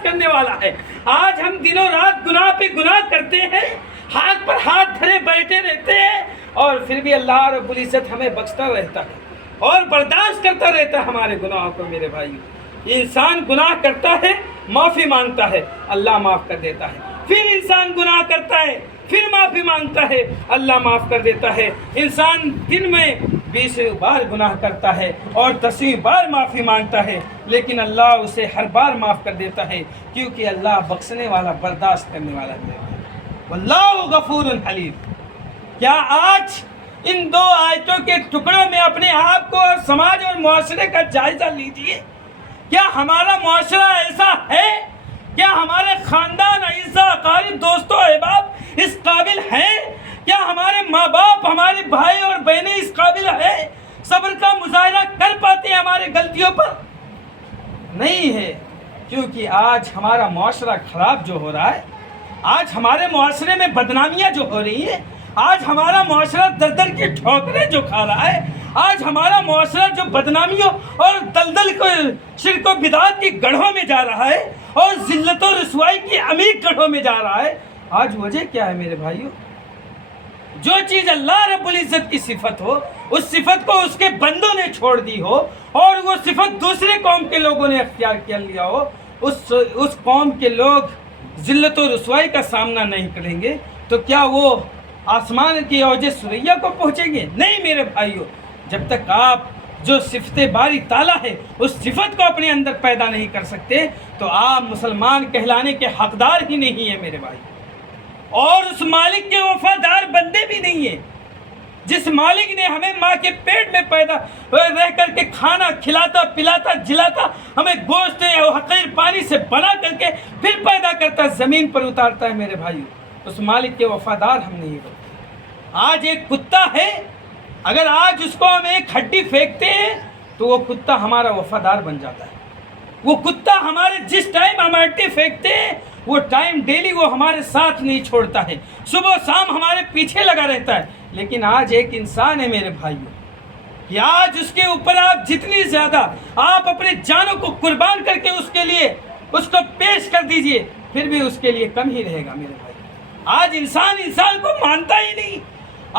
برداشت کرنے والا ہے۔ آج ہم دنوں رات گناہ پہ گناہ کرتے ہیں، ہاتھ پر ہاتھ دھرے بیٹھے رہتے ہیں، اور پھر بھی اللہ رب العزت ہمیں بخشتا رہتا ہے اور برداشت کرتا رہتا ہے ہمارے گناہوں کو۔ میرے بھائیو، انسان گناہ کرتا ہے، معافی مانگتا ہے، اللہ معاف کر دیتا ہے۔ پھر انسان گناہ کرتا ہے، پھر معافی مانگتا ہے، اللہ معاف کر دیتا ہے۔ انسان دن میں 20 بار گناہ کرتا ہے اور 10 بار معافی مانگتا ہے، لیکن اللہ اسے ہر بار معاف کر دیتا ہے، کیونکہ اللہ بخشنے والا، برداشت کرنے والا ہے۔ واللہ غفور حلیم۔ کیا آج ان 2 آیتوں کے ٹکڑوں میں اپنے آپ کو اور سماج اور معاشرے کا جائزہ لیجیے۔ کیا ہمارا معاشرہ ایسا ہے؟ کیا ہمارے خاندان، اعزاء، اقارب، دوستوں، احباب اس قابل ہیں؟ کیا ہمارے ماں باپ، ہمارے بھائی اور بہنیں اس قابل ہیں؟ صبر کا مظاہرہ کر پاتے ہیں ہمارے غلطیوں پر؟ نہیں ہے، کیونکہ آج ہمارا معاشرہ خراب جو ہو رہا ہے، آج ہمارے معاشرے میں بدنامیاں جو ہو رہی ہیں، آج ہمارا معاشرہ در در کی ٹھوکریں جو کھا رہا ہے، آج ہمارا معاشرہ جو بدنامیوں اور دلدل کو، شرک و بدعات کی گڑھوں میں جا رہا ہے اور ذلت و رسوائی کی عمیق گڑھوں میں جا رہا ہے، آج وجہ کیا ہے میرے بھائیو؟ جو چیز اللہ رب العزت کی صفت ہو، اس صفت کو اس کے بندوں نے چھوڑ دی ہو، اور وہ صفت دوسرے قوم کے لوگوں نے اختیار کر لیا ہو، اس قوم کے لوگ ذلت و رسوائی کا سامنا نہیں کریں گے تو کیا وہ آسمان کی اوج ثریا کو پہنچیں گے؟ نہیں میرے بھائیو، جب تک آپ جو صفت باری تعالیٰ ہے اس صفت کو اپنے اندر پیدا نہیں کر سکتے تو آپ مسلمان کہلانے کے حقدار ہی نہیں ہیں میرے بھائی، اور اس مالک کے وفادار بندے بھی نہیں ہیں جس مالک نے ہمیں ماں کے پیٹ میں پیدا رہ کر کے کھانا کھلاتا، پلاتا، جلاتا، ہمیں گوشت حقیر پانی سے بنا کر کے پھر پیدا کرتا، زمین پر اتارتا ہے میرے بھائی، اس مالک کے وفادار ہم نہیں ہوتے۔ آج ایک کتا ہے، اگر آج اس کو ہم ایک ہڈی پھینکتے ہیں تو وہ کتا ہمارا وفادار بن جاتا ہے۔ وہ کتا ہمارے جس ٹائم ہم ہڈی پھینکتے ہیں وہ ٹائم ڈیلی وہ ہمارے ساتھ نہیں چھوڑتا ہے، صبح و شام ہمارے پیچھے لگا رہتا ہے۔ لیکن آج ایک انسان ہے میرے بھائیوں کہ آج اس کے اوپر آپ جتنی زیادہ آپ اپنے جانوں کو قربان کر کے اس کے لیے اس کو پیش کر دیجئے، پھر بھی اس کے لیے کم ہی رہے گا میرے بھائی۔ آج انسان کو مانتا ہی نہیں،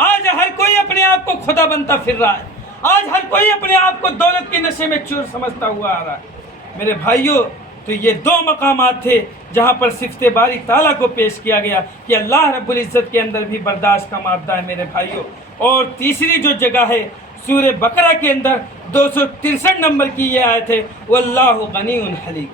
آج ہر کوئی اپنے آپ کو خدا بنتا پھر رہا ہے، آج ہر کوئی اپنے آپ کو دولت کے نشے میں چور سمجھتا ہوا آ رہا ہے میرے بھائیوں۔ تو یہ 2 مقامات تھے جہاں پر صفت باری تعالیٰ کو پیش کیا گیا کہ اللہ رب العزت کے اندر بھی برداشت کا مادہ ہے میرے بھائیوں۔ اور تیسری جو جگہ ہے سورہ بقرہ کے اندر 263 نمبر کی یہ آیت ہے، واللہ غنی حلیم،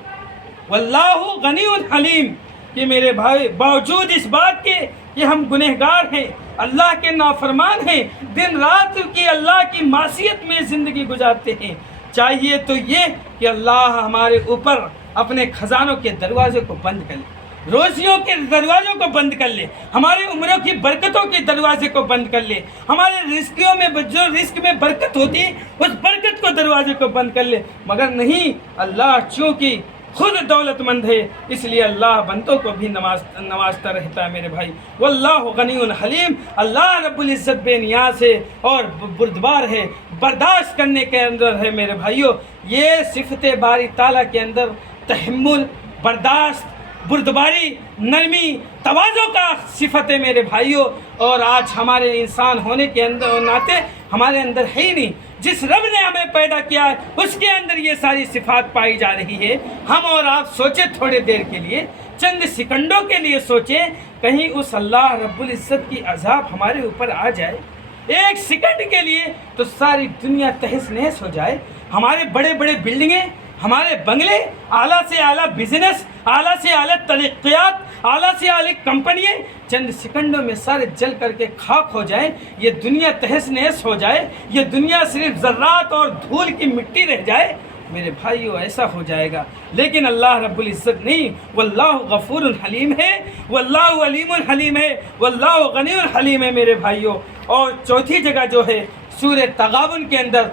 واللہ غنی حلیم، کہ میرے بھائی باوجود اس بات کے کہ ہم گنہگار ہیں، اللہ کے نافرمان ہیں، دن رات کی اللہ کی معصیت میں زندگی گزارتے ہیں، چاہیے تو یہ کہ اللہ ہمارے اوپر اپنے خزانوں کے دروازے کو بند کر لے، روزیوں کے دروازوں کو بند کر لے، ہمارے عمروں کی برکتوں کے دروازے کو بند کر لے، ہمارے رزقوں میں جو رزق میں برکت ہوتی ہے اس برکت کو دروازے کو بند کر لے، مگر نہیں، اللہ چونکہ خود دولت مند ہے اس لیے اللہ بندوں کو بھی نوازتا رہتا ہے میرے بھائی۔ واللہ غنی حلیم، اللہ رب العزت بے نیاز ہے اور بردبار ہے، برداشت کرنے کے اندر ہے میرے بھائیوں۔ یہ صفت باری تعالیٰ کے اندر تحمل، برداشت، بردباری، نرمی، تواضع کا صفت ہے میرے بھائیوں، اور آج ہمارے انسان ہونے کے اندر ناطے ہمارے اندر ہے ہی نہیں۔ جس رب نے ہمیں پیدا کیا ہے اس کے اندر یہ ساری صفات پائی جا رہی ہے۔ ہم اور آپ سوچیں تھوڑے دیر کے لیے، چند سیکنڈوں کے لیے سوچیں، کہیں اس اللہ رب العزت کی عذاب ہمارے اوپر آ جائے ایک سیکنڈ کے لیے تو ساری دنیا تہس نہس ہو جائے، ہمارے بڑے بڑے بلڈنگیں، ہمارے بنگلے، اعلیٰ سے اعلیٰ بزنس، اعلیٰ سے اعلیٰ ترقیات، اعلیٰ سے اعلیٰ کمپنیاں چند سیکنڈوں میں سارے جل کر کے خاک ہو جائیں، یہ دنیا تہس نہس ہو جائے، یہ دنیا صرف ذرات اور دھول کی مٹی رہ جائے، میرے بھائیو ایسا ہو جائے گا۔ لیکن اللہ رب العزت نہیں، واللہ غفور حلیم ہے، واللہ علیم حلیم ہے، واللہ غنی حلیم ہے میرے بھائیو۔ اور چوتھی جگہ جو ہے سورہ تغابن کے اندر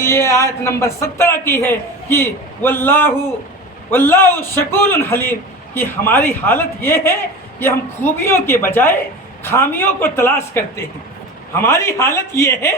یہ آیت نمبر 17 کی ہے کہ واللہ شکور حلیم، کہ ہماری حالت یہ ہے کہ ہم خوبیوں کے بجائے خامیوں کو تلاش کرتے ہیں۔ ہماری حالت یہ ہے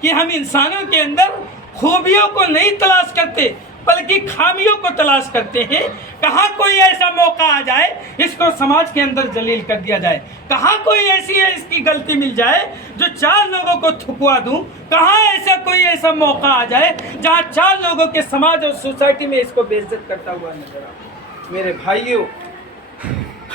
کہ ہم انسانوں کے اندر خوبیوں کو نہیں تلاش کرتے بلکہ خامیوں کو تلاش کرتے ہیں، کہاں کوئی ایسا موقع آ جائے اس کو سماج کے اندر ذلیل کر دیا جائے، کہاں کوئی ایسی ہے اس کی غلطی مل جائے جو 4 لوگوں کو تھکوا دوں، کہاں ایسا کوئی ایسا موقع آ جائے جہاں 4 لوگوں کے سماج اور سوسائٹی میں اس کو بے عزت کرتا ہوا نظر آئے۔ میرے بھائیوں،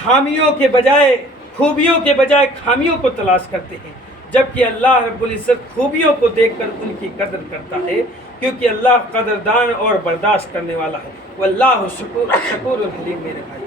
خامیوں کے بجائے خوبیوں کے بجائے خامیوں کو تلاش کرتے ہیں، جبکہ اللہ رب العزت خوبیوں کو دیکھ کر ان کی قدر کرتا ہے، کیونکہ اللہ قدردان اور برداشت کرنے والا ہے۔ واللہ شکور الحلیم۔ میرے بھائی